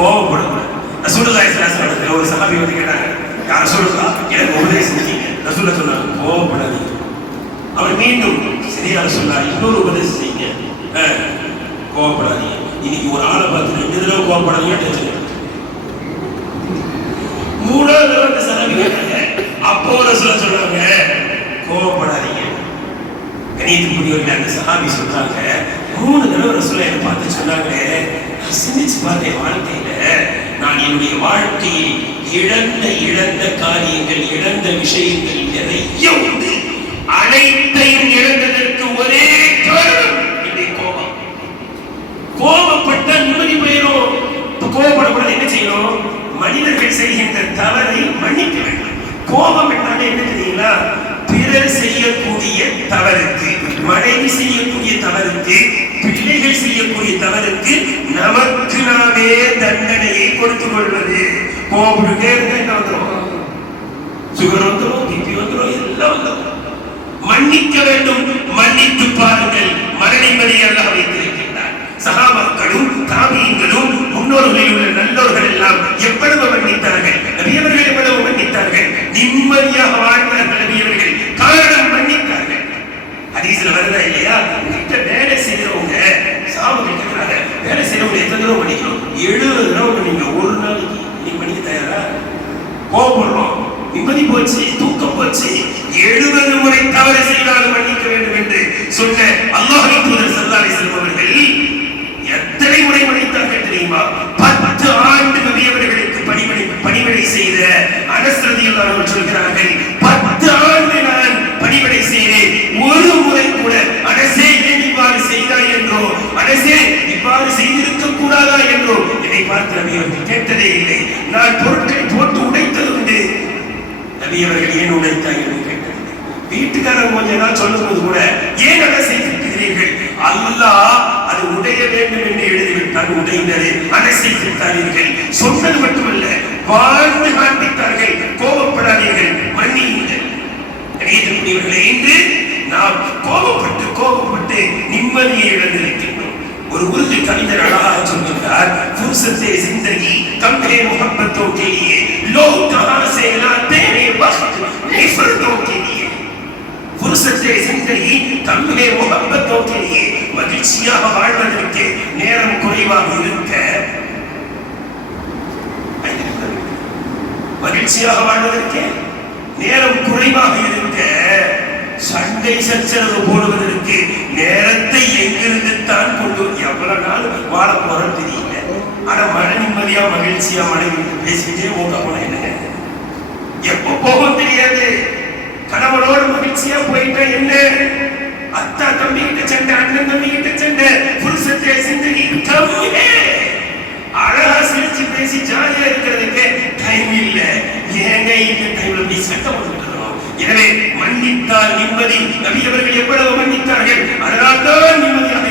கோவப்படக்கூடாது ரசூலுல்லாஹி ஸல்லல்லாஹு அலைஹி வஸல்லம் ஒரு சஹாபி வந்து கேட்டாங்க யார் ரசூலுல்லா எனக்கு உபதேசம் செஞ்சீங்க. ரசூலுல்லாஹ் சொன்னாங்க கோபப்படாதீங்க. அவர் மீண்டும் சரியா ரசூலுல்லா இன்னொரு உபதேசம் செய்யுங்க. அஹ், கோவப்படாதீங்க இன்னைக்கு ஒரு ஆளை பார்த்து ரெண்டு தடவை கோவப்படாதீங்க மூணாவது தடவை சஹாபி கேட்டாங்க அப்போ ரசூலுல்லாஹ் சொல்றாங்க கணியத்துக்குரியவர்கள் அந்த சஹாபி சொல்றாங்க மூணு தடவை ரசூலை என்னை பார்த்து சொன்னாங்களே நான் சிந்திச்சு பார்த்தேன் வாழ்க்கையில. நான் என்னுடைய வாழ்க்கையில் இழந்த இழந்த காரியங்கள் இழந்த விஷயங்கள் நிறைய உண்டு. அனைத்தையும் இழந்ததற்கு ஒரே காரணம் கோபம். கோபப்பட்ட நிம்மதி போயிடும் கோபப்படக்கூடாது என்ன செய்யணும்? மனிதர்கள் செய்கின்ற தவறை மன்னிக்க வேண்டும். கோபம் என்றாலே என்ன தெரியுங்களா? செய்யக்கூடிய தவறுக்கு மனைவி செய்யக்கூடிய தவறுக்கு பிள்ளைகள் செய்யக்கூடிய தவறுக்கு நமக்கு நாமே தண்டனையை கொடுத்துக் கொள்வது கோபப்பட்டுட்டே இருந்தா என்ன வந்துடும் சுகர் வந்துடும் பிபி வந்துடும் எல்லாம் வந்துடும் மன்னிக்க வேண்டும் மன்னித்து பாருங்கள். மரணிப்பதை அல்லாஹ் வைத்திருக்கின்றார் சகாபாக்களும் தாபியங்களும் முன்னோர்களில் உள்ள நல்லோர்கள் எல்லாம் எவ்வளவு மன்னித்தார்கள் நபியவர்கள் எவ்வளவு மன்னித்தார்கள் நிம்மதியாக வாழ்ந்தார்கள் நபியவர்கள் காரணம் மன்னித்தார்கள் ஹதீஸ்ல வருதா இல்லையா? உங்ககிட்ட வேலை செய்யறவங்க சாபம் கேட்கிறாங்க வேலை செய்யறவங்க எத்தனை தடவை மன்னிக்கணும் எழுபது தடவை நீங்க ஒரு நாளைக்கு நீங்க மன்னிக்க தயாரா? கோபப்படுறோம். நிம்மதி போச்சு தூக்கம் போச்சு. எழுபது முறை தவறு செய்தாலும் மன்னிக்க வேண்டும் என்று சொன்ன அல்லாஹின் தூதர் சல்லல்லாஹு அலைஹி அவர்கள் எத்தனை முறை மன்னித்தார்கள் தெரியுமா? பத்து ஆண்டு நபி அவர்களுக்கு பணிவிடை பணிவிடை செய்த அனஸ் அவர்கள் சொல்கிறார்கள் என்றோ இவ்வாறு செய்திருக்க கூடாதா என்றோ என்னை பார்த்து நபி அவர்கள் கேட்டதே இல்லை. நான் பொருட்களை போட்டு உடைத்தது உண்டு நபி அவர்கள் ஏன் உடைத்தாய் என்று கேட்டது? வீட்டுக்காரர் கொஞ்ச நாள் சொல்லும்போது கூட ஏன் அதை செய்திருக்கிறீர்கள்? அல்லாஹ் அது உடைய வேண்டும் என்று எழுதிவிட்டார் உடைந்தது. அதை செய்திருக்காதீர்கள். சொன்னது மட்டுமல்ல வாழ்ந்து காண்பித்தார்கள். கோபப்படாதீர்கள். மன்னியுங்கள். இன்று நாம் கோபப்பட்டு கோபப்பட்டு நிம்மதியை இழந்திருக்கிறோம் ஒரு உருது கவிஞர் அழகாக சொல்கின்றார் फुर्सते जिंदगी कम है मोहब्बतों के लिए लोग कहां से लाते हैं वक्त नफरतों के लिए फुर्सते जिंदगी कम है मोहब्बतों के लिए மகிழ்ச்சியாக வாழ்வதற்கு நேரம் குறைவாக இருக்க மகிழ்ச்சியாக வாழ்வதற்கு நேரம் குறைவாக இருக்க சண்டை சச்சரவு போடுவதற்கு வாழ போறோம் தெரியல. ஆனா மன நிம்மதியா மகிழ்ச்சியா மனைவி பேசிக்கிட்டே போக போன என்னங்க எப்ப போகும் தெரியாது. கணவனோட மகிழ்ச்சியா போயிட்டா என்ன? அத்தா தம்பி கிட்ட சண்டை அண்ணன் தம்பி கிட்ட சண்டை புருஷத்தை சிந்தகி அழகா சிரிச்சு பேசி ஜாலியா இருக்கிறதுக்கு டைம் இல்ல. ஏங்க இந்த டைம்ல போய் சட்டம் போட்டுக்கிறோம் எனவே மன்னித்தால் நிம்மதி. நபி அவர்கள் எவ்வளவு மன்னித்தார்கள்? அதனால்தான் நிம்மதியாக